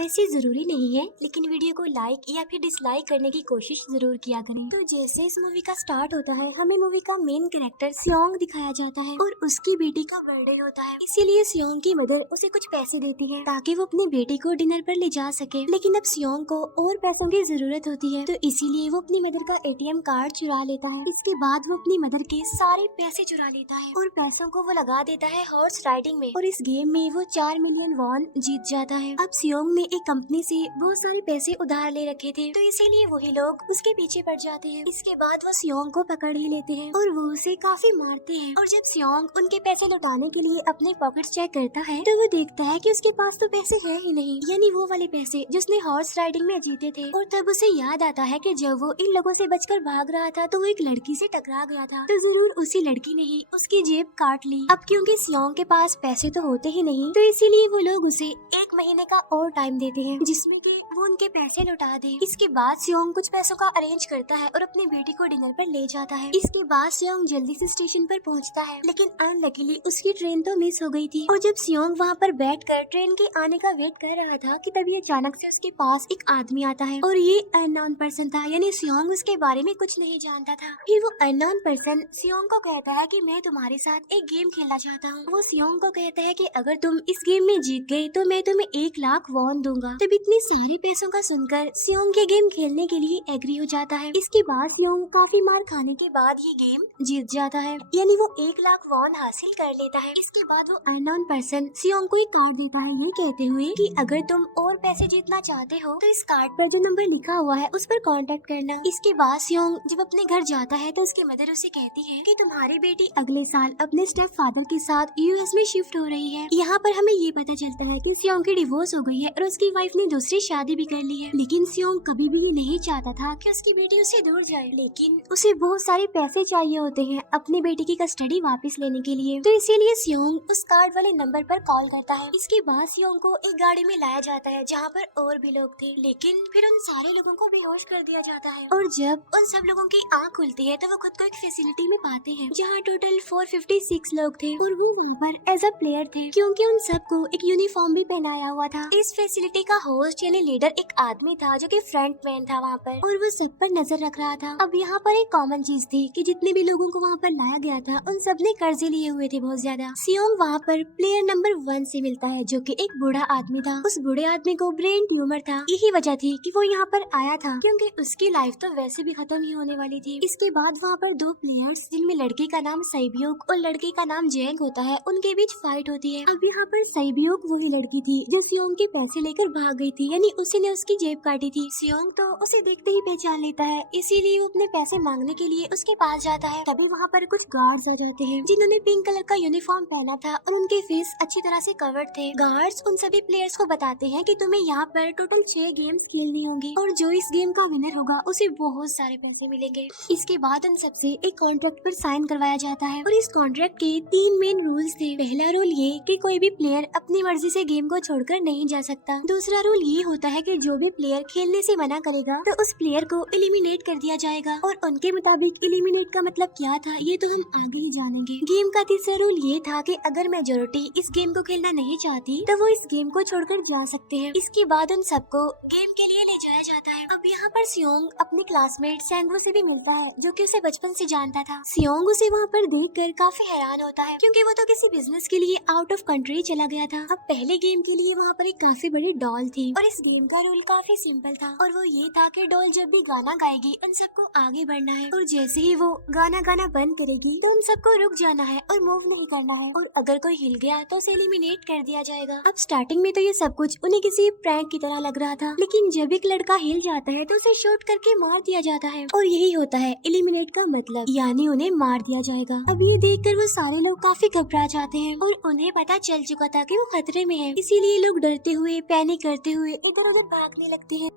वैसे जरूरी नहीं है, लेकिन वीडियो को लाइक या फिर डिसलाइक करने की कोशिश जरूर किया करें। तो जैसे इस मूवी का स्टार्ट होता है, हमें मूवी का मेन कैरेक्टर सियोंग दिखाया जाता है और उसकी बेटी का बर्थडे होता है। इसीलिए सियोंग की मदर उसे कुछ पैसे देती है ताकि वो अपनी बेटी को डिनर पर ले जा सके। लेकिन अब सियोंग को और पैसों की जरूरत होती है, तो इसीलिए वो अपनी मदर का एटीएम कार्ड चुरा लेता है। इसके बाद वो अपनी मदर के सारे पैसे चुरा लेता है और पैसों को वो लगा देता है हॉर्स राइडिंग में, और इस गेम में वो 4 मिलियन वॉन जीत जाता है। अब सियोंग ने एक कंपनी से बहुत सारे पैसे उधार ले रखे थे, तो इसीलिए वही लोग उसके पीछे पड़ जाते हैं। इसके बाद वो सियोंग को पकड़ ही लेते हैं और वो उसे काफी मारते हैं। और जब सियोंग उनके पैसे लौटाने के लिए अपने पॉकेट चेक करता है, तो वो देखता है कि उसके पास तो पैसे है ही नहीं, यानी वो वाले पैसे जिसने हॉर्स राइडिंग में जीते थे। और तब उसे याद आता है कि जब वो इन लोगों से बचकर भाग रहा था, तो वो एक लड़की से टकरा गया था, तो जरूर उसी लड़की ने ही उसकी जेब काट ली। अब क्योंकि सियोंग के पास पैसे तो होते ही नहीं, तो इसीलिए वो लोग उसे 1 महीने का और टाइम देते हैं, जिसमें कि वो उनके पैसे लौटा दे। इसके बाद सियोंग कुछ पैसों का अरेंज करता है और अपनी बेटी को डिनर पर ले जाता है। इसके बाद सियोंग जल्दी से स्टेशन पर पहुंचता है, लेकिन अनलकीली उसकी ट्रेन तो मिस हो गई थी। और जब सियोंग वहाँ पर बैठकर ट्रेन के आने का वेट कर रहा था कि तभी अचानक से उसके पास एक आदमी आता है, और ये अननोन पर्सन था, यानी सियोंग उसके बारे में कुछ नहीं जानता था। फिर वो अननोन पर्सन सियोंग को कहता है कि मैं तुम्हारे साथ एक गेम खेलना चाहता हूँ। वो सियोंग को कहता है कि अगर तुम इस गेम में जीत गए तो मैं तुम्हें 1 लाख वॉन दूंगा। तब इतने सारे पैसों का सुनकर सियोंग ये गेम खेलने के लिए एग्री हो जाता है। इसके बाद सियोंग काफी मार खाने के बाद ये गेम जीत जाता है, यानी वो 1 लाख वॉन हासिल कर लेता है। इसके बाद वो अननोन पर्सन सियोंग को एक कार्ड देता है, ये कहते हुए कि अगर तुम और पैसे जीतना चाहते हो तो इस कार्ड पर जो नंबर लिखा हुआ है उस पर कांटेक्ट करना। इसके बाद सियोंग जब अपने घर जाता है तो उसकी मदर उसे कहती है कि तुम्हारी बेटी अगले साल अपने स्टेप फादर के साथ यूएस में शिफ्ट हो रही है। यहाँ पर हमें ये पता चलता है कि सियोंग की डिवोर्स हो गई है और उसकी वाइफ ने दूसरी शादी भी कर ली है। लेकिन सियोंग कभी भी ये नहीं चाहता था कि उसकी बेटी उससे दूर जाए, लेकिन उसे बहुत सारे पैसे चाहिए होते हैं अपनी बेटी की कस्टडी वापस लेने के लिए, तो इसीलिए सियोंग उस कार्ड वाले नंबर पर कॉल करता है। इसके बाद सियोंग को एक गाड़ी में लाया जाता है जहाँ पर और भी लोग थे, लेकिन फिर उन सारे लोगों को बेहोश कर दिया जाता है। और जब उन सब लोगों की आँख खुलती है तो वो खुद को एक फैसिलिटी में पाते हैं जहाँ टोटल 456 लोग थे, और वो वहाँ पर एज अ प्लेयर थे क्योंकि उन सबको एक यूनिफॉर्म भी पहनाया हुआ था। इस फैसिलिटी का होस्ट यानी लीडर एक आदमी था जो कि फ्रंट मैन था वहाँ पर, और वो सब पर नजर रख रहा था। अब यहाँ पर एक कॉमन चीज थी कि जितने भी लोगों को वहाँ पर लाया गया था उन सब ने कर्जे लिए हुए थे बहुत ज्यादा। सियोंग वहाँ पर प्लेयर नंबर 1 से मिलता है जो कि एक बूढ़ा आदमी था। उस बूढ़े आदमी को ब्रेन ट्यूमर था, यही वजह थी कि वो यहाँ पर आया था क्योंकि उसकी लाइफ तो वैसे भी खत्म ही होने वाली थी। इसके बाद वहाँ पर 2 प्लेयर्स जिनमें लड़के का नाम साइबियोक और लड़के का नाम जेंग होता है, उनके बीच फाइट होती है। अब यहाँ पर साइबियोक वही लड़की थी जो सियोंग के पैसे लेकर भाग गई थी, यानी उसी ने उसकी जेब काटी थी। सियोंग तो उसे देखते ही पहचान लेता है, इसीलिए वो अपने पैसे मांगने के लिए उसके पास जाता है। तभी वहाँ पर कुछ गार्ड्स आ जाते हैं जिन्होंने पिंक कलर का यूनिफॉर्म पहना था और उनके फेस अच्छी तरह से कवर्ड थे। गार्ड्स उन सभी प्लेयर्स को बताते हैं कि तुम्हें यहाँ पर टोटल 6 गेम्स खेलनी होंगी और जो इस गेम का विनर होगा उसे बहुत सारे पैसे मिलेंगे। इसके बाद उन सबसे एक कॉन्ट्रैक्ट पर साइन करवाया जाता है, और इस कॉन्ट्रैक्ट के 3 मेन रूल्स थे। पहला रूल ये कि कोई भी प्लेयर अपनी मर्जी से गेम को छोड़कर नहीं जा सकता। दूसरा रूल ये होता है कि जो भी प्लेयर खेलने से मना करेगा तो उस प्लेयर को एलिमिनेट कर दिया जाएगा, और उनके मुताबिक एलिमिनेट का मतलब क्या था ये तो हम आगे ही जानेंगे। गेम का तीसरा रूल ये था कि अगर मेजोरिटी इस गेम को खेलना नहीं चाहती तो वो इस गेम को छोड़कर जा सकते हैं। इसके बाद उन सबको गेम के लिए ले जाया जाता है। अब यहाँ पर सियोंग अपने क्लासमेट सैंगवो से भी मिलता है जो कि उसे बचपन से जानता था। सियोंग उसे वहाँ पर देखकर काफी हैरान होता है क्योंकि वो तो किसी बिजनेस के लिए आउट ऑफ कंट्री चला गया था। अब पहले गेम के लिए वहाँ पर एक काफी बड़ी डॉल थी, और इस गेम का रूल काफी सिंपल था, और वो ये था कि डॉल जब भी गाना गाएगी उन सबको आगे बढ़ना है, और जैसे ही वो गाना गाना बंद करेगी तो उन सबको रुक जाना है और मूव नहीं करना है, और अगर कोई हिल गया तो उसे एलिमिनेट कर दिया जाएगा। अब स्टार्टिंग में तो ये सब कुछ उन्हें किसी प्रैंक की तरह लग रहा था, लेकिन जब एक लड़का हिल जाता है तो उसे शूट करके मार दिया जाता है, और यही होता है एलिमिनेट का मतलब, यानी उन्हें मार दिया जाएगा। अब ये देखकर वो सारे लोग काफी घबरा जाते हैं और उन्हें पता चल चुका था कि वो खतरे में है, इसीलिए लोग डरते हुए पैनिक करते हुए इधर उधर भागने लगते हैं।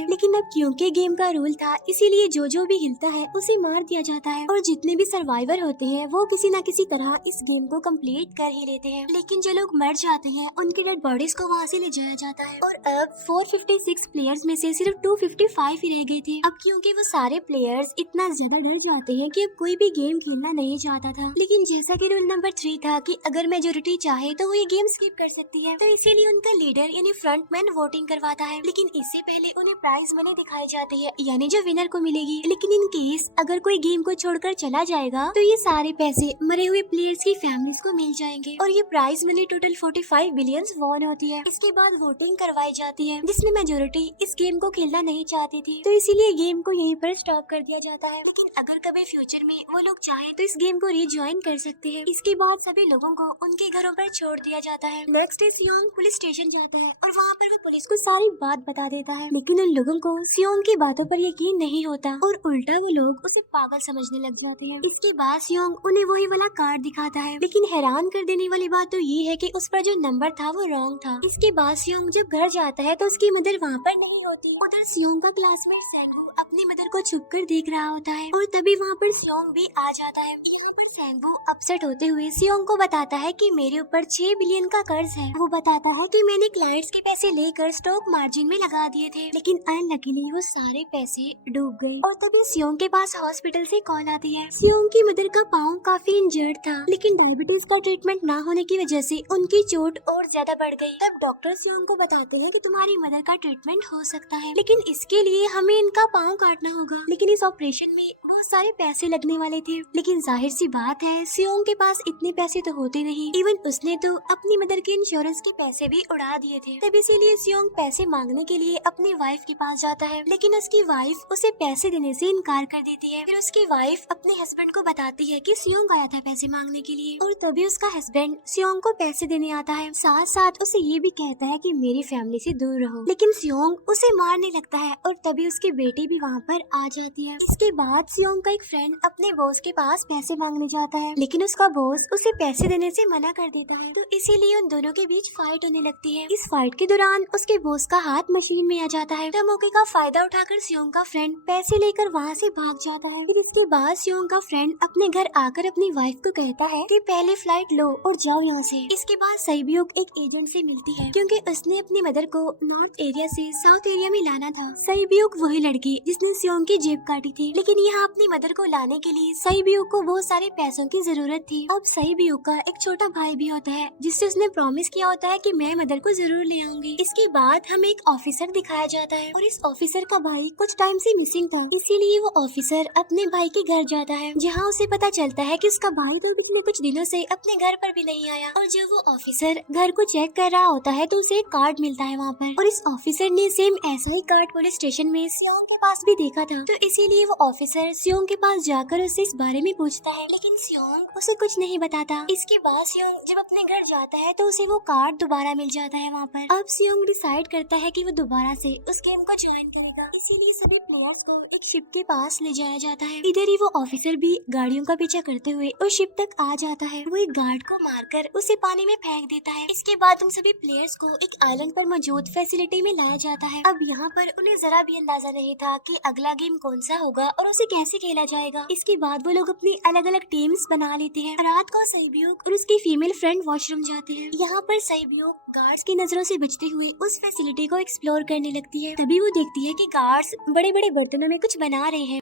लेकिन अब क्योंकि गेम का रूल था इसीलिए जो भी हिलता है उसे मार दिया जाता है और जितने भी सर्वाइवर होते हैं वो किसी न किसी तरह इस गेम को कंप्लीट कर ही लेते हैं। लेकिन जो लोग मर जाते हैं उनकी डेड बॉडीज को वहाँ से ले जाया जाता है और अब 456 प्लेयर्स में से सिर्फ 255 ही रह गए थे। अब क्योंकि वो सारे प्लेयर्स इतना ज्यादा डर जाते हैं कि अब कोई भी गेम खेलना नहीं चाहता था। लेकिन जैसा कि रूल नंबर 3 था कि अगर मेजोरिटी चाहे तो वो ये गेम स्किप कर सकती है, तो इसीलिए उनका लीडर यानी फ्रंटमैन वोटिंग करवाता है। लेकिन इससे पहले उन्हें प्राइज मनी दिखाई जाती है यानी जो विनर को मिलेगी। लेकिन इन केस अगर कोई गेम को छोड़कर चला जाएगा तो ये सारे पैसे मरे हुए प्लेयर्स की फैमिलीज को मिल जाएंगे और ये prize money total 45 billion won होती है। इसके बाद वोटिंग करवाई जाती है जिसमें मेजोरिटी इस गेम को खेलना नहीं चाहती थी, तो इसीलिए गेम को यहीं पर स्टॉप कर दिया जाता है। लेकिन अगर कभी फ्यूचर में वो लोग चाहे तो इस गेम को रिज्वाइन कर सकते हैं। इसके बाद सभी लोगों को उनके घरों पर छोड़ दिया जाता है। नेक्स्ट डे सियोंग पुलिस स्टेशन जाता है और वहाँ पर वो पुलिस को सारी बात बता देता है, लेकिन उन लोगों को सियोंग की बातों पर यकीन नहीं होता और उल्टा वो लोग उसे पागल समझने लग जाते हैं। इसके बाद सियोंग उन्हें वही वाला कार्ड दिखाता है, लेकिन हैरान कर देने वाली बात तो ये है कि उस पर जो नंबर था वो रॉन्ग था। इसके बाद सियोंग जब घर जाता है तो उसकी मदर वहाँ पर नहीं होती। उधर सियोंग का क्लासमेट सेंगू अपनी मदर को छुपकर देख रहा होता है और तभी वहाँ पर सियोंग भी आ जाता है। यहाँ पर सेंगू अपसेट होते हुए सियोंग को बताता है कि मेरे ऊपर 6 बिलियन का कर्ज है। वो बताता है कि मैंने क्लाइंट्स के पैसे लेकर स्टॉक मार्जिन में लगा दिए थे, लेकिन अनलकीली वो सारे पैसे डूब गए। और तभी सियोंग के पास हॉस्पिटल से कॉल आती है। सियोंग की मदर का पाँव काफी इंजर्ड था, लेकिन डायबिटीज का ट्रीटमेंट न होने की वजह से उनकी चोट और ज्यादा बढ़ गई। तब डॉक्टर सियोंग को बताते हैं कि तुम्हारी मदर का ट्रीटमेंट हो सकता है, लेकिन इसके लिए हमें इनका पाँव काटना होगा। लेकिन इस ऑपरेशन में बहुत सारे पैसे लगने वाले थे, लेकिन जाहिर सी बात है सियोंग के पास इतने पैसे तो होते नहीं। इवन उसने तो अपनी मदर के इंश्योरेंस के पैसे भी उड़ा दिए थे। तब इसीलिए सियोंग पैसे मांगने के लिए अपनी वाइफ के पास जाता है, लेकिन उसकी वाइफ उसे पैसे देने से इनकार कर देती है। फिर उसकी वाइफ अपने हस्बैंड को बताती है कि सियोंग आया था पैसे मांगने के लिए और तभी उसका हस्बैंड सियोंग को पैसे देने आता है। साथ साथ उसे ये भी कहता है कि मेरी फैमिली से दूर रहो, लेकिन सियोंग उसे मारने लगता है और तभी उसकी बेटी भी वहाँ पर आ जाती है। इसके बाद सियोंग का एक फ्रेंड अपने बॉस के पास पैसे मांगने जाता है, लेकिन उसका बॉस उसे पैसे देने से मना कर देता है, तो इसीलिए उन दोनों के बीच फाइट होने लगती है। इस फाइट के दौरान उसके बॉस का हाथ मशीन में आ जाता है, तो मौके का फायदा उठाकर सियोंग का फ्रेंड पैसे लेकर वहाँ से भाग जाता है। फिर इसके बाद सियोंग का फ्रेंड अपने घर आकर अपनी वाइफ को कहता है कि पहले फ्लाइट लो और जाओ यहाँ से। इसके बाद सईब्यूक एक एजेंट से मिलती है, क्योंकि उसने अपनी मदर को नॉर्थ एरिया से साउथ एरिया में लाना था। सईब्यूक वही लड़की जिसने सियोंग की जेब काटी थी, लेकिन यहाँ अपनी मदर को लाने के लिए सईब्यूक को बहुत सारे पैसों की जरूरत थी। अब सईब्यूक का एक छोटा भाई भी होता है जिससे उसने प्रॉमिस किया होता है कि मैं मदर को जरूर ले आऊंगी। इसके बाद हमें एक ऑफिसर दिखाया जाता है और इस ऑफिसर का भाई कुछ टाइम से मिसिंग था, इसीलिए वो ऑफिसर अपने भाई के घर जाता है, जहाँ उसे पता चलता है कि उसका भाई तो पिछले कुछ दिनों से अपने घर पर भी नहीं आया। और जब वो ऑफिसर घर को चेक कर रहा होता है तो उसे एक कार्ड मिलता है वहाँ पर, और इस ऑफिसर ने सेम ऐसा ही कार्ड पुलिस स्टेशन में सियोंग के पास भी देखा था, तो इसीलिए वो ऑफिसर सियोंग के पास जाकर उससे इस बारे में पूछता है, लेकिन सियोंग उसे कुछ नहीं बताता। इसके बाद सियोंग जब अपने घर जाता है तो उसे वो कार्ड दोबारा मिल जाता है वहाँ पर। अब सियोंग डिसाइड करता है कि वो दोबारा से उस गेम को ज्वाइन करेगा, इसीलिए सभी प्लेयर्स को एक शिप के पास ले जाया जाता है। इधर ही वो ऑफिसर भी गाड़ियों का पीछा करते हुए उस शिप तक आ जाता है। वो एक गार्ड को मारकर उसे पानी में फेंक देता है। इसके बाद उन सभी प्लेयर्स को एक आइलैंड पर मौजूद फैसिलिटी में लाया जाता है। अब यहाँ पर उन्हें जरा भी अंदाजा नहीं था कि अगला गेम कौन सा होगा और उसे कैसे खेला जाएगा। इसके बाद वो लोग अपनी अलग अलग टीम्स बना लेते हैं। रात को सईब्यूक और उसकी फीमेल फ्रेंड वॉशरूम जाते हैं। यहाँ पर सईब्यूक गार्ड्स की नजरों से बचते हुए उस फैसिलिटी को एक्सप्लोर करने लगती है। तभी वो देखती है कि गार्ड्स बड़े बड़े बर्तनों में कुछ बना रहे हैं,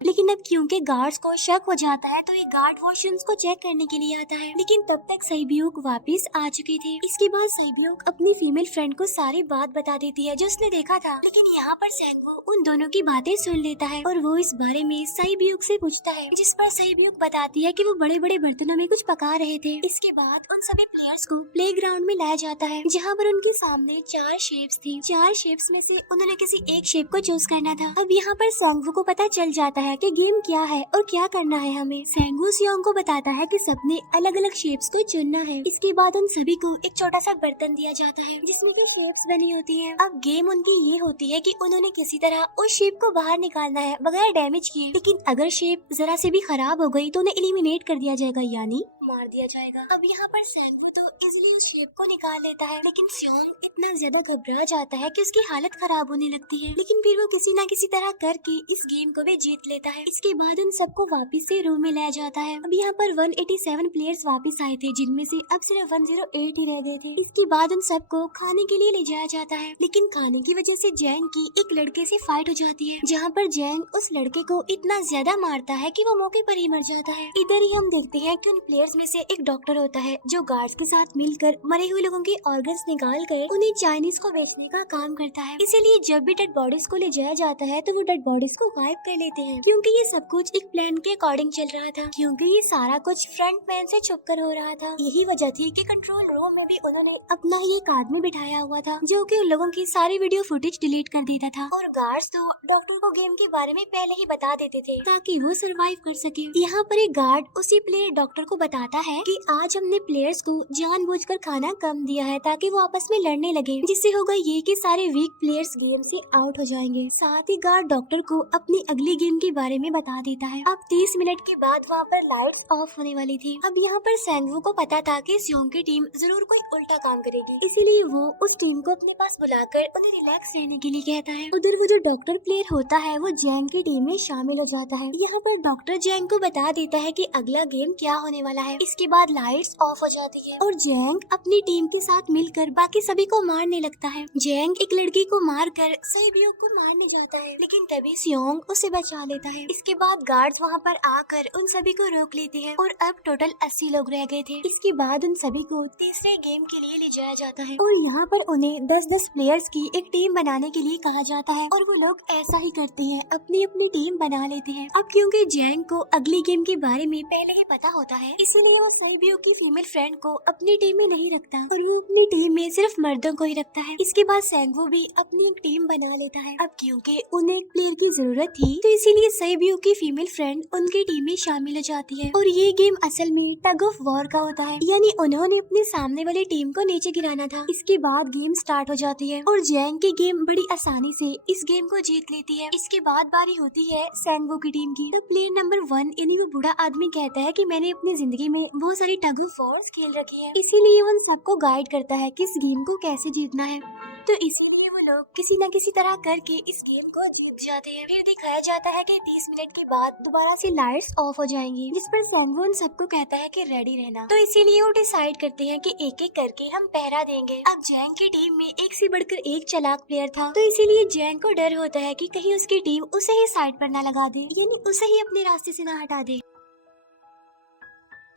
लेकिन अब क्योंकि गार्ड्स को शक हो जाता है तो एक गार्ड वॉशरूम्स को चेक करने के लिए आता है, लेकिन तब तक सईब्यूक वापस आ चुकी थी। इसके बाद सईब्यूक अपनी फीमेल फ्रेंड को सारी बात बता देती है जो उसने देखा था, लेकिन यहाँ पर सेंगू उन दोनों की बातें सुन लेता है और वो इस बारे में सईब्यूक से पूछता है, जिस पर सईब्यूक बताती है कि वो बड़े बड़े बर्तनों में कुछ पका रहे थे। इसके बाद उन सभी प्लेयर्स को प्लेग्राउंड में लाया जाता है, जहाँ पर उनके सामने 4 शेप्स थी। 4 शेप्स में से उन्होंने किसी एक शेप को चूज करना था। अब यहाँ पर सेंगू को पता चल जाता है कि गेम क्या है और क्या करना है हमें। सेंगू सियोंग को बताता है कि सबने अलग अलग शेप्स को चुनना है। इसके बाद उन सभी को एक छोटा सा बर्तन दिया जाता है जिसमें से शेप्स बनी होती हैं। अब गेम उनकी ये होती है कि उन्होंने किसी तरह उस शेप को बाहर निकालना है बगैर डैमेज किए, लेकिन अगर शेप जरा से भी खराब हो गई तो उन्हें एलिमिनेट कर दिया जाएगा, यानी मार दिया जाएगा। अब यहाँ पर सैंगवू तो इजिली उस शेप को निकाल लेता है, लेकिन स्योंग इतना ज्यादा घबरा जाता है कि उसकी हालत खराब होने लगती है, लेकिन फिर वो किसी न किसी तरह करके इस गेम को भी जीत लेता है। इसके बाद उन सबको वापस से रूम में लाया जाता है। अब यहाँ पर 187 प्लेयर्स वापस आए थे, जिनमें से अब सिर्फ 108 ही रह गए थे। इसके बाद उन सबको खाने के लिए ले जाया जाता है, लेकिन खाने की वजह से जैंग की एक लड़के से फाइट हो जाती है, जहाँ पर जैंग उस लड़के को इतना ज्यादा मारता है कि वो मौके पर ही मर जाता है। इधर ही हम देखते हैं कि उन प्लेयर्स में से एक डॉक्टर होता है जो गार्ड्स के साथ मिलकर मरे हुए लोगों के ऑर्गन्स निकाल कर उन्हें चाइनीज को बेचने का काम करता है। इसीलिए जब भी डेड बॉडीज को ले जाया जाता है तो वो डेड बॉडीज को गायब कर लेते हैं, क्योंकि ये सब कुछ एक प्लान के अकॉर्डिंग चल रहा था, क्योंकि ये सारा कुछ फ्रंट मैन से छुप कर हो रहा था। यही वजह थी कि कंट्रोल रूम में भी उन्होंने अपना ही एक आदमी बिठाया हुआ था जो कि उन लोगों की सारी वीडियो फुटेज डिलीट कर देता था, और गार्ड्स तो डॉक्टर को गेम के बारे में पहले ही बता देते थे ताकि वो सरवाइव कर सके। यहाँ पर एक गार्ड उसी प्लेयर डॉक्टर को बताता है कि आज हमने प्लेयर्स को जानबूझकर खाना कम दिया है ताकि वो आपस में लड़ने लगे, जिससे होगा ये कि सारे वीक प्लेयर्स गेम से आउट हो जाएंगे। साथ ही गार्ड डॉक्टर को अपनी अगली गेम के बारे में बता देता है। अब 30 मिनट के बाद वहाँ पर लाइट्स ऑफ होने वाली थी। अब यहाँ पर सैंगवू को पता था कि स्योंग की टीम जरूर कोई उल्टा काम करेगी, इसीलिए वो उस टीम को अपने पास बुलाकर उन्हें रिलैक्स रहने के लिए कहता है। उधर वो जो डॉक्टर प्लेयर होता है वो जैंग की टीम में शामिल हो जाता है। यहाँ पर डॉक्टर जैंग को बता देता है कि अगला गेम क्या होने वाला है। इसके बाद लाइट्स ऑफ हो जाती है और जैंग अपनी टीम के साथ मिलकर बाकी सभी को मारने लगता है। जैंग एक लड़की को मारकर सैबियो को मारने जाता है, लेकिन तभी स्योंग उसे बचा लेता है। इसके बाद गार्ड्स वहाँ पर आकर उन सभी को रोक लेते हैं और अब टोटल 80 लोग रह गए थे। इसके बाद उन सभी को तीसरे गेम के लिए ले जाया जाता है और यहाँ पर उन्हें 10-10 प्लेयर्स की एक टीम बनाने के लिए कहा जाता है, और वो लोग ऐसा ही करते हैं, अपनी अपनी टीम बना लेते हैं। अब क्योंकि जैंग को अगली गेम के बारे में पहले ही पता होता है, इसलिए वो सैबियो की फीमेल फ्रेंड को अपनी टीम में नहीं रखता और वो अपनी टीम में सिर्फ मर्दों को ही रखता है। इसके बाद सैंगवू भी अपनी एक टीम बना लेता है। अब क्योंकि उन्हें एक प्लेयर की जरूरत थी, तो इसीलिए सैबियो की फीमेल फ्रेंड उनकी टीम में शामिल हो जाती है, और ये गेम असल में टग ऑफ वॉर का होता है, यानी उन्होंने अपने सामने वाली टीम को नीचे गिराना था। इसके बाद गेम स्टार्ट हो जाती है और जैंग की गेम बड़ी आसानी से इस गेम को जीत लेती है। इसके बाद बारी होती है सैंगवू की टीम की। तो प्लेयर नंबर 1 यानी वो बूढ़ा आदमी कहता है कि मैंने अपनी जिंदगी में बहुत सारी टग ऑफ वॉर्स खेल रखी है, इसीलिए वो उन सबको गाइड करता है कि इस गेम को कैसे जीतना है। तो इसीलिए वो लोग किसी न किसी तरह करके इस गेम को जीत जाते हैं। फिर दिखाया जाता है कि 30 मिनट के बाद दोबारा से लाइट्स ऑफ हो जाएंगी, जिस पर सैंगवू उन सबको कहता है कि रेडी रहना। तो इसीलिए वो डिसाइड करते हैं कि एक एक करके हम पहरा देंगे। अब जैंग की टीम में एक से बढ़कर एक चालाक प्लेयर था, तो इसीलिए जैंग को डर होता है कि कहीं उसकी टीम उसे ही साइड पर न लगा दे, यानी उसे ही अपने रास्ते से न हटा दे।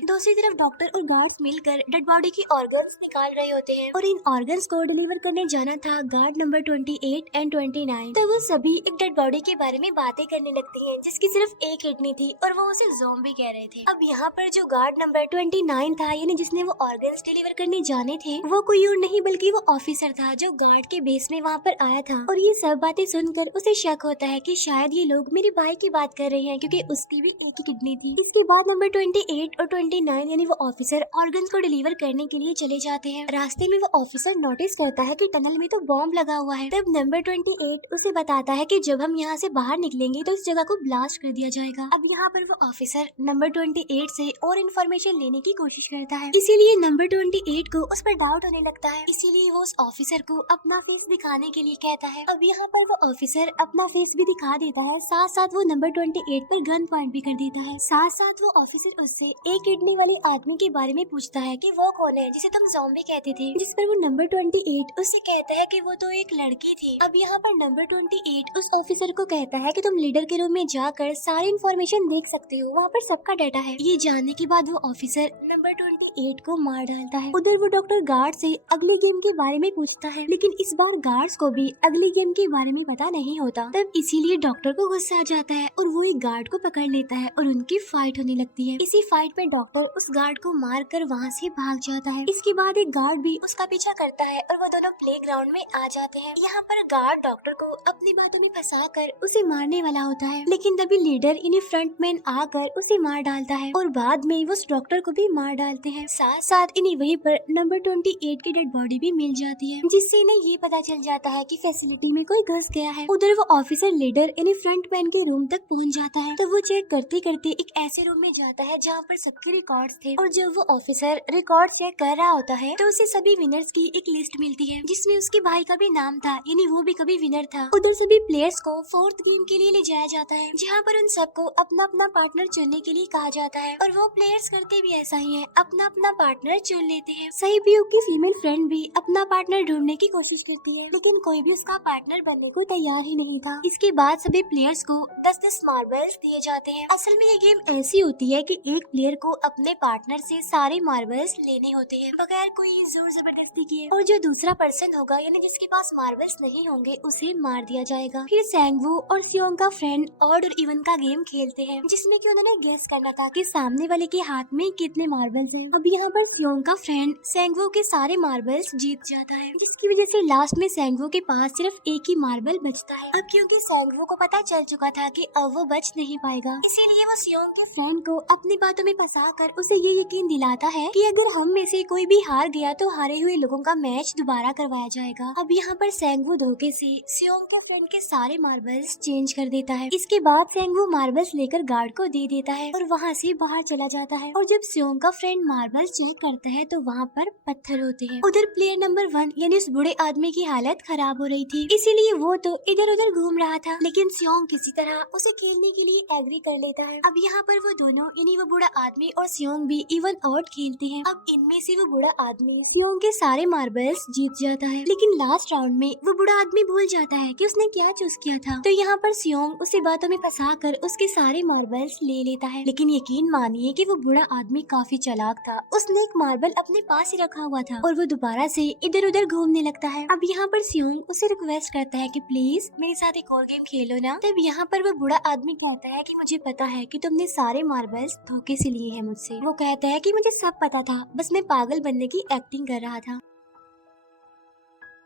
दूसरी तरफ डॉक्टर और गार्ड्स मिलकर डेड बॉडी की ऑर्गन्स निकाल रहे होते हैं, और इन ऑर्गन्स को डिलीवर करने जाना था गार्ड नंबर 28 एंड 29। तो वो सभी एक डेड बॉडी के बारे में बातें करने लगते हैं जिसकी सिर्फ एक किडनी थी और वो उसे ज़ॉम्बी कह रहे थे। अब यहाँ पर जो गार्ड नंबर 29 था, यानी जिसने वो ऑर्गन्स डिलीवर करने जाने थे, वो कोई और नहीं बल्कि वो ऑफिसर था जो गार्ड के बेस में वहाँ पर आया था। और ये सब बातें सुनकर उसे शक होता है कि शायद ये लोग मेरे भाई की बात कर रहे हैं, क्योंकि उसकी भी एक ही किडनी थी। इसके बाद नंबर 28 और 29 यानी वो ऑफिसर ऑर्गन्स को डिलीवर करने के लिए चले जाते हैं। रास्ते में वो ऑफिसर नोटिस करता है कि टनल में तो बॉम्ब लगा हुआ है। तब नंबर 28 उसे बताता है कि जब हम यहाँ से बाहर निकलेंगे तो इस जगह को ब्लास्ट कर दिया जाएगा। अब यहाँ पर वो ऑफिसर नंबर 28 से और इन्फॉर्मेशन लेने की कोशिश करता है, इसीलिए नंबर 28 को उस पर डाउट होने लगता है, इसीलिए वो उस ऑफिसर को अपना फेस दिखाने के लिए कहता है। अब यहाँ पर वो ऑफिसर अपना फेस भी दिखा देता है, साथ साथ वो नंबर 28 पर गन पॉइंट भी कर देता है। साथ साथ वो ऑफिसर उससे एक किडनी वाले आदमी के बारे में पूछता है कि वो कौन है जिसे तुम ज़ॉम्बी कहते थे, जिस पर वो नंबर 28 उससे कहता है कि वो तो एक लड़की थी। अब यहाँ पर नंबर 28 उस ऑफिसर को कहता है कि तुम लीडर के रूम में जाकर सारी इन्फॉर्मेशन देख सकते हो, वहाँ पर सबका डाटा है। ये जानने के बाद वो ऑफिसर नंबर 28 को मार डालता है। उधर वो डॉक्टर गार्ड से अगली गेम के बारे में पूछता है, लेकिन इस बार गार्ड्स को भी अगली गेम के बारे में पता नहीं होता। तब इसीलिए डॉक्टर को गुस्सा आ जाता है और वो एक गार्ड को पकड़ लेता है और उनकी फाइट होने लगती है। इसी फाइट में डॉक्टर उस गार्ड को मार कर वहाँ से भाग जाता है। इसके बाद एक गार्ड भी उसका पीछा करता है और वो दोनों प्लेग्राउंड में आ जाते हैं। यहाँ पर गार्ड डॉक्टर को अपनी बातों में फंसा कर उसे मारने वाला होता है, लेकिन तभी लीडर इन्हें फ्रंटमैन आकर उसे मार डालता है और बाद में वो उस डॉक्टर को भी मार डालते हैं। साथ साथ इन्हें वहीं पर नंबर 28 की डेड बॉडी भी मिल जाती है, जिससे इन्हें ये पता चल जाता है कि फैसिलिटी में कोई घुस गया है। उधर वो ऑफिसर लीडर इन्हें फ्रंटमैन के रूम तक पहुँच जाता है, तो वो चेक करते करते एक ऐसे रूम में जाता है जहाँ पर सबके काफी रिकॉर्ड्स थे और जब वो ऑफिसर रिकॉर्ड चेक कर रहा होता है तो उसे सभी विनर्स की एक लिस्ट मिलती है जिसमें उसके भाई का भी नाम था, यानी वो भी कभी विनर था। उधर सभी प्लेयर्स को फोर्थ गेम के लिए ले जाया जाता है जहाँ पर उन सबको अपना अपना पार्टनर चुनने के लिए कहा जाता है और वो प्लेयर्स करते भी ऐसा ही है, अपना अपना पार्टनर चुन लेते हैं। सहीबियों की फीमेल फ्रेंड भी अपना पार्टनर ढूंढने की कोशिश करती है लेकिन कोई भी उसका पार्टनर बनने को तैयार ही नहीं था। इसके बाद सभी प्लेयर्स को 10-10 मार्बल्स दिए जाते हैं। असल में ये गेम ऐसी होती है कि एक प्लेयर को अपने पार्टनर से सारे मार्बल्स लेने होते हैं बगैर कोई जोर जबरदस्ती किए और जो दूसरा पर्सन होगा यानी जिसके पास मार्बल्स नहीं होंगे उसे मार दिया जाएगा। फिर सैंगवू और सियोंग का फ्रेंड ऑड और इवन का गेम खेलते हैं जिसमें कि उन्होंने गेस करना था कि सामने वाले के हाथ में कितने मार्बल्स हैं। अब यहाँ पर सियोंग का फ्रेंड सैंगवू के सारे मार्बल्स जीत जाता है जिसकी वजह से लास्ट में सैंगवू के पास सिर्फ एक ही मार्बल बचता है। अब क्योंकि सैंगवू को पता चल चुका था कि अब वो बच नहीं पाएगा इसीलिए वो सियोंग के फ्रेंड को अपनी बातों में फंसा कर उसे ये यकीन दिलाता है कि अगर हम में से कोई भी हार गया तो हारे हुए लोगों का मैच दोबारा करवाया जाएगा। अब यहाँ पर सैंगवू धोखे से सियोंग के फ्रेंड के सारे मार्बल्स चेंज कर देता है। इसके बाद सैंगवू मार्बल्स लेकर गार्ड को दे देता है और वहाँ से बाहर चला जाता है और जब सियोंग का फ्रेंड मार्बल चेक करता है तो वहाँ पर पत्थर होते हैं। उधर प्लेयर नंबर 1 यानी उस बूढ़े आदमी की हालत खराब हो रही थी इसीलिए वो तो इधर उधर घूम रहा था लेकिन सियोंग किसी तरह उसे खेलने के लिए एग्री कर लेता है। अब यहाँ पर वो दोनों यानी वो बूढ़ा आदमी और सियोंग भी इवन आउट खेलते हैं। अब इनमें से वो बूढ़ा आदमी सियोंग के सारे मार्बल्स जीत जाता है लेकिन लास्ट राउंड में वो बूढ़ा आदमी भूल जाता है कि उसने क्या चूज किया था। तो यहाँ पर सियोंग उसे बातों में फंसा कर उसके सारे मार्बल्स ले लेता है लेकिन यकीन मानिए कि वो बूढ़ा आदमी काफी चालाक था। उसने एक मार्बल अपने पास ही रखा हुआ था और वो दोबारा से इधर उधर घूमने लगता है। अब यहाँ पर सियोंग उसे रिक्वेस्ट करता है कि प्लीज मेरे साथ एक और गेम खेलो ना। तब यहाँ पर वो बूढ़ा आदमी कहता है कि मुझे पता है कि तुमने सारे मार्बल्स धोखे से लिए हैं मुझसे। वो कहता है कि मुझे सब पता था, बस मैं पागल बनने की एक्टिंग कर रहा था।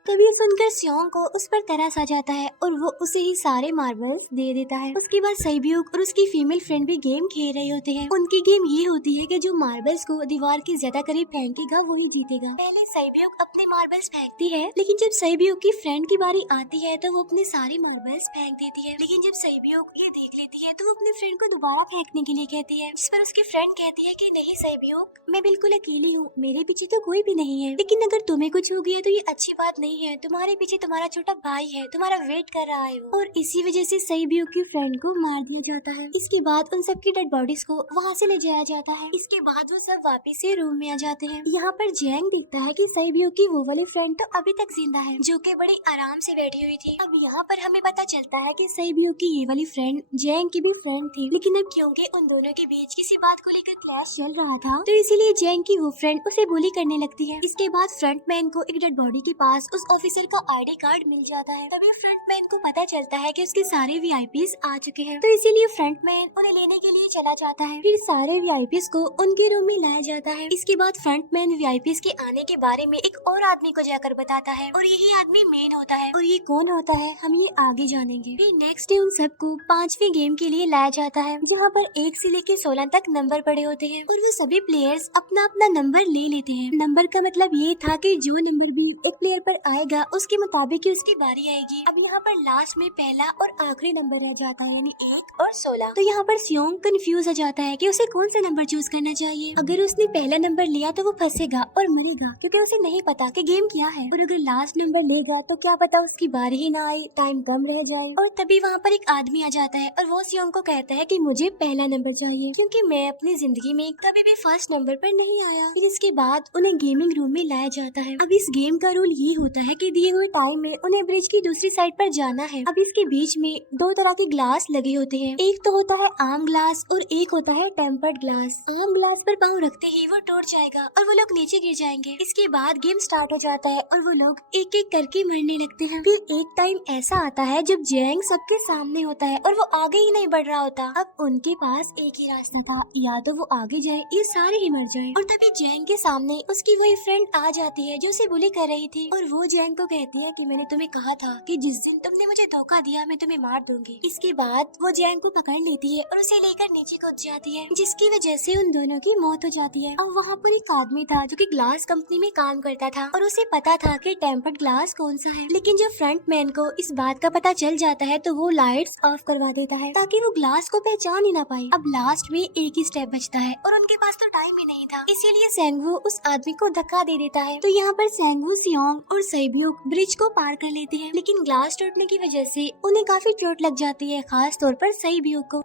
तभी सुनकर सियोंग को उस पर तरस आ जाता है और वो उसे ही सारे मार्बल्स दे देता है। उसके बाद सहीब्यूक और उसकी फीमेल फ्रेंड भी गेम खेल रहे होते हैं। उनकी गेम ये होती है कि जो मार्बल्स को दीवार के ज्यादा करीब फेंकेगा वही जीतेगा। पहले सहीब्यूक अपने मार्बल्स फेंकती है लेकिन जब सहीब्यूक की फ्रेंड की बारी आती है तो वो अपने सारे मार्बल्स फेंक देती है लेकिन जब सहीब्यूक ये देख लेती है तो वो अपने फ्रेंड को दोबारा फेंकने के लिए कहती है जिस पर उसकी फ्रेंड कहती है कि नहीं सहीब्यूक, मैं बिल्कुल अकेली हूँ, मेरे पीछे तो कोई भी नहीं है, लेकिन अगर तुम्हें कुछ हो गया तो ये अच्छी बात नहीं है, तुम्हारे पीछे तुम्हारा छोटा भाई है, तुम्हारा वेट कर रहा है वो। और इसी वजह से सहीब्यूक की फ्रेंड को मार दिया जाता है। इसके बाद उन सबकी डेड बॉडीज को वहाँ से ले जाया जाता है। इसके बाद वो सब वापस से रूम में आ जाते हैं। यहाँ पर जैंग देखता है कि सहीब्यूक की वो वाली फ्रेंड तो अभी तक जिंदा है जो कि बड़ी आराम से बैठी हुई थी। अब यहाँ पर हमें पता चलता है कि सहीब्यूक की ये वाली फ्रेंड जैंग की भी फ्रेंड थी लेकिन अब क्योंकि उन दोनों के बीच किसी बात को लेकर क्लैश चल रहा था तो इसीलिए जैंग की वो फ्रेंड उसे बुली करने लगती है। इसके बाद फ्रंटमैन को एक डेड बॉडी के पास उस ऑफिसर का आईडी कार्ड मिल जाता है। तभी फ्रंटमैन को पता चलता है कि उसके सारे वीआईपीज आ चुके हैं तो इसीलिए फ्रंटमैन उन्हें लेने के लिए चला जाता है। फिर सारे वीआईपीज को उनके रूम में लाया जाता है। इसके बाद फ्रंटमैन वीआईपीज के आने के बारे में एक और आदमी को जाकर बताता है और यही आदमी मेन होता है। और ये कौन होता है हम ये आगे जानेंगे। फिर नेक्स्ट डे उन सबको 5वें गेम के लिए लाया जाता है जहाँ पर 1 से लेकर 16 तक नंबर पड़े होते हैं और वो सभी प्लेयर्स अपना अपना नंबर ले लेते हैं। नंबर का मतलब ये था कि जो नंबर भी एक प्लेयर पर आएगा उसके मुताबिक ही उसकी बारी आएगी। अब यहाँ पर लास्ट में पहला और आखिरी नंबर रह जाता है यानी 1 और 16। तो यहाँ पर सियोंग कंफ्यूज हो जाता है कि उसे कौन सा नंबर चूज करना चाहिए। अगर उसने पहला नंबर लिया तो वो फंसेगा और मरेगा क्योंकि उसे नहीं पता कि गेम क्या है। और अगर लास्ट नंबर लेगा तो क्या पता उसकी बारी ही ना आए, टाइम कम रह जाए। और तभी वहाँ पर एक आदमी आ जाता है और वो सियोंग को कहता है कि मुझे पहला नंबर चाहिए क्योंकि मैं अपनी जिंदगी में कभी भी फर्स्ट नंबर पर नहीं आया। फिर इसके बाद उन्हें गेमिंग रूम में लाया जाता है। अब इस गेम का रूल ये होता है कि दिए हुए टाइम में उन्हें ब्रिज की दूसरी साइड पर जाना है। अब इसके बीच में 2 तरह के ग्लास लगे होते हैं, एक तो होता है आम ग्लास और एक होता है टेम्पर्ड ग्लास। आम ग्लास पर पाँव रखते ही वो टूट जाएगा और वो लोग नीचे गिर जाएंगे। इसके बाद गेम स्टार्ट हो जाता है और वो लोग एक एक करके मरने लगते हैं। फिर एक टाइम ऐसा आता है जब जैंग सबके सामने होता है और वो आगे ही नहीं बढ़ रहा होता। अब उनके पास एक ही रास्ता था, या तो वो आगे जाए या सारे ही मर जाए। और तभी जैंग के सामने उसकी वही फ्रेंड आ जाती है जो उसे बुली कर रही थी और वो जैंग को कहती है कि मैंने तुम्हें कहा था कि जिस दिन तुमने मुझे धोखा दिया मैं तुम्हें मार दूंगी। इसके बाद वो जैंग को पकड़ लेती है और उसे लेकर नीचे कूद जाती है, जिसकी वजह से उन दोनों की मौत हो जाती है। और वहाँ पर एक आदमी था जो कि ग्लास कंपनी में काम करता था और उसे पता था कि टेम्पर्ड ग्लास कौन सा है, लेकिन जब फ्रंट मैन को इस बात का पता चल जाता है तो वो लाइट्स ऑफ करवा देता है ताकि वो ग्लास को पहचान ही ना पाए। अब लास्ट में एक ही स्टेप बचता है और उनके पास तो टाइम ही नहीं था, इसीलिए सेंगवू उस आदमी को धक्का दे देता है। तो यहाँ पर सेंगवू, सियोंग और सैब्यूक ब्रिज को पार कर लेते हैं, लेकिन ग्लास टूटने की वजह से उन्हें काफी चोट लग जाती है, खास तौर पर सैब्यूक को।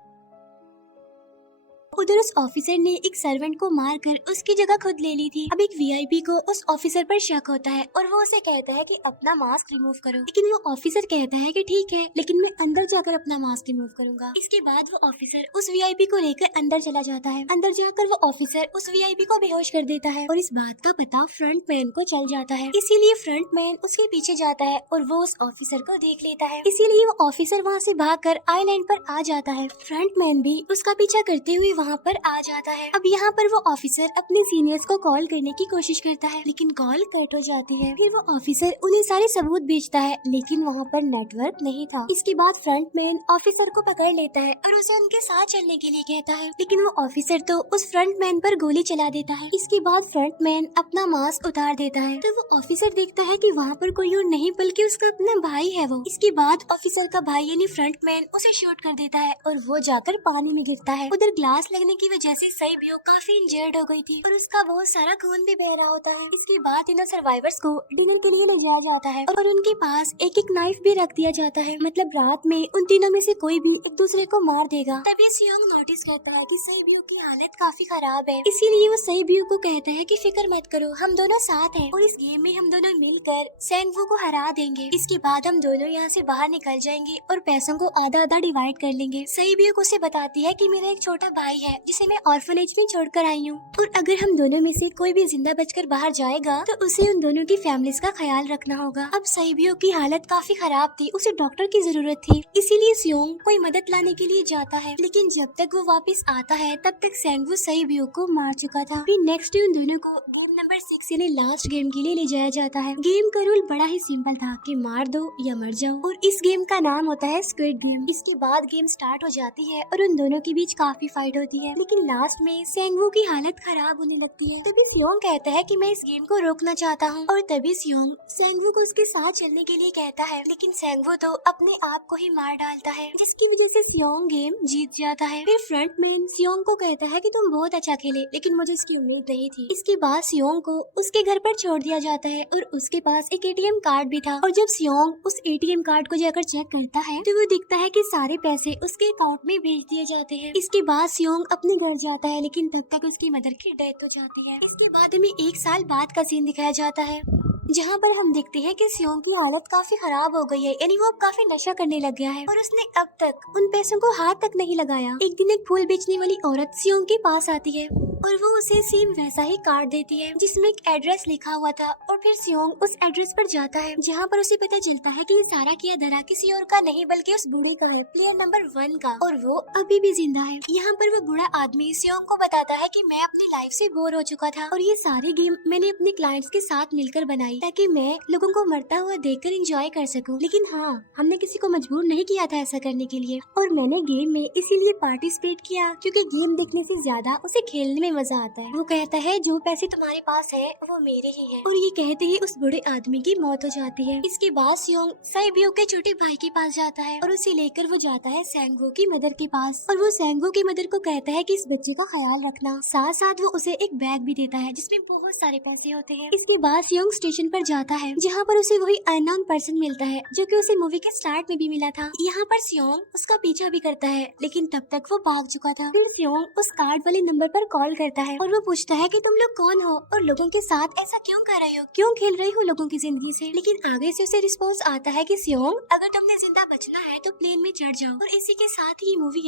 उधर उस ऑफिसर ने एक सर्वेंट को मारकर उसकी जगह खुद ले ली थी। अब एक वीआईपी को उस ऑफिसर पर शक होता है और वो उसे कहता है कि अपना मास्क रिमूव करो, लेकिन वो ऑफिसर कहता है कि ठीक है, लेकिन मैं अंदर जाकर अपना मास्क रिमूव करूंगा। इसके बाद वो ऑफिसर उस वीआईपी को लेकर अंदर चला जाता है। अंदर जाकर वो ऑफिसर उस वीआईपी को बेहोश कर देता है और इस बात का पता फ्रंट मैन को चल जाता है, इसीलिए फ्रंट मैन उसके पीछे जाता है और वो उस ऑफिसर को देख लेता है, इसीलिए वो ऑफिसर वहाँ से भागकर आइलैंड पर आ जाता है। फ्रंट मैन भी उसका पीछा करते हुए वहाँ पर आ जाता है। अब यहाँ पर वो ऑफिसर अपने सीनियर्स को कॉल करने की कोशिश करता है, लेकिन कॉल कट हो जाती है। फिर वो ऑफिसर उन्हें सारे सबूत भेजता है, लेकिन वहाँ पर नेटवर्क नहीं था। इसके बाद फ्रंट मैन ऑफिसर को पकड़ लेता है और उसे उनके साथ चलने के लिए कहता है, लेकिन वो ऑफिसर तो उस फ्रंट मैन पर गोली चला देता है। इसके बाद फ्रंट मैन अपना मास्क उतार देता है तो वो ऑफिसर देखता है कि वहाँ पर कोई और नहीं बल्कि उसका अपना भाई है वो। इसके बाद ऑफिसर का भाई यानी फ्रंट मैन उसे शूट कर देता है और वो जाकर पानी में गिरता है। उधर ग्लास लगने की वजह से सैब्यूक काफी इंजर्ड हो गई थी और उसका बहुत सारा खून भी बह रहा होता है। इसके बाद तीनों सर्वाइवर्स को डिनर के लिए ले जाया जाता है और उनके पास एक एक नाइफ भी रख दिया जाता है, मतलब रात में उन तीनों में से कोई भी एक दूसरे को मार देगा। तभी सियोंग नोटिस करता है कि सैब्यूक की हालत काफी खराब है, इसीलिए वो सैब्यूक को कहता है कि फिक्र मत करो, हम दोनों साथ हैं और इस गेम में हम दोनों मिलकर सेंगवू को हरा देंगे। इसके बाद हम दोनों यहाँ से बाहर निकल जाएंगे और पैसों को आधा आधा डिवाइड कर लेंगे। सैब्यूक उसे बताती है कि मेरा एक छोटा भाई है जिसे मैं ऑर्फनेज में छोड़कर आई हूँ और अगर हम दोनों में से कोई भी जिंदा बचकर बाहर जाएगा तो उसे उन दोनों की फैमिलीज का ख्याल रखना होगा। अब सैब्यूक की हालत काफी खराब थी, उसे डॉक्टर की जरूरत थी, इसीलिए सियोंग कोई मदद लाने के लिए जाता है, लेकिन जब तक वो वापस आता है तब तक सेंगवू सैब्यूक को मार चुका था। फिर नेक्स्ट डे उन दोनों को गेम नंबर 6 यानी लास्ट गेम के लिए ले जाया जाता है। गेम का रूल बड़ा ही सिंपल था कि मार दो या मर जाओ और इस गेम का नाम होता है स्क्विड गेम। इसके बाद गेम स्टार्ट हो जाती है और उन दोनों के बीच काफी फाइट होती है, लेकिन लास्ट में सेंगवू की हालत खराब होने लगती है। तभी सियोंग कहता है कि मैं इस गेम को रोकना चाहता हूँ और तभी सियोंग सेंगवू को उसके साथ चलने के लिए कहता है, लेकिन सेंगवू तो अपने आप को ही मार डालता है, जिसकी वजह से सियोंग गेम जीत जाता है। फिर फ्रंट मैन सियोंग को कहता है कि तुम बहुत अच्छा खेले, लेकिन मुझे इसकी उम्मीद नहीं थी। इसके बाद सियोंग को उसके घर पर छोड़ दिया जाता है और उसके पास एक एटीएम कार्ड भी था और जब सियोंग उस एटीएम कार्ड को जाकर चेक करता है तो वो दिखता है कि सारे पैसे उसके अकाउंट में भेज दिए जाते हैं। इसके बाद सियोंग अपने घर जाता है, लेकिन तब तक उसकी मदर की डेथ हो जाती है। इसके बाद हमें 1 साल बाद का सीन दिखाया जाता है जहाँ पर हम देखते हैं कि सियोंग की हालत काफी खराब हो गई है, यानी वो अब काफी नशा करने लग गया है और उसने अब तक उन पैसों को हाथ तक नहीं लगाया। एक दिन एक फूल बेचने वाली औरत सियोंग के पास आती है और वो उसे सेम वैसा ही कार्ड देती है जिसमें एक एड्रेस लिखा हुआ था और फिर सियोंग उस एड्रेस पर जाता है जहाँ पर उसे पता चलता है कि ये सारा किया धरा किसी और का नहीं बल्कि उस बूढ़े का है, प्लेयर नंबर 1 का, और वो अभी भी जिंदा है। यहाँ पर वो बूढ़ा आदमी सियोंग को बताता है कि मैं अपनी लाइफ से बोर हो चुका था और ये सारी गेम मैंने अपने क्लाइंट्स के साथ मिलकर बनाई ताकि मैं लोगों को मरता हुआ देखकर एंजॉय कर सकूं, लेकिन हाँ, हमने किसी को मजबूर नहीं किया था ऐसा करने के लिए और मैंने गेम में इसीलिए पार्टिसिपेट किया क्योंकि गेम देखने से ज्यादा उसे खेलने में मजा आता है। वो कहता है जो पैसे तुम्हारे पास है वो मेरे ही हैं और ये कहते ही उस बूढ़े आदमी की मौत हो जाती है। इसके बाद सियोंग सैब्यूक के छोटे भाई के पास जाता है और उसे लेकर वो जाता है सेंगवू की मदर के पास और वो सेंगवू की मदर को कहता है कि इस बच्चे का ख्याल रखना, साथ साथ वो उसे एक बैग भी देता है जिसमें बहुत सारे पैसे होते हैं। इसके बाद सियोंग स्टेशन पर जाता है जहाँ पर उसे वही अननोन पर्सन मिलता है जो कि उसे मूवी के स्टार्ट में भी मिला था। यहाँ पर सियोंग उसका पीछा भी करता है, लेकिन तब तक वो भाग चुका था। फिर सियोंग उस कार्ड वाले नंबर पर कॉल करता है और वो पूछता है कि तुम लोग कौन हो और लोगों के साथ ऐसा क्यों कर रहे हो, क्यों खेल रही हो लोगों की जिंदगी से। लेकिन आगे से उसे रिस्पॉन्स आता है कि सियोंग, अगर तुमने जिंदा बचना है तो प्लेन में चढ़ जाओ। और इसी के साथ ही मूवी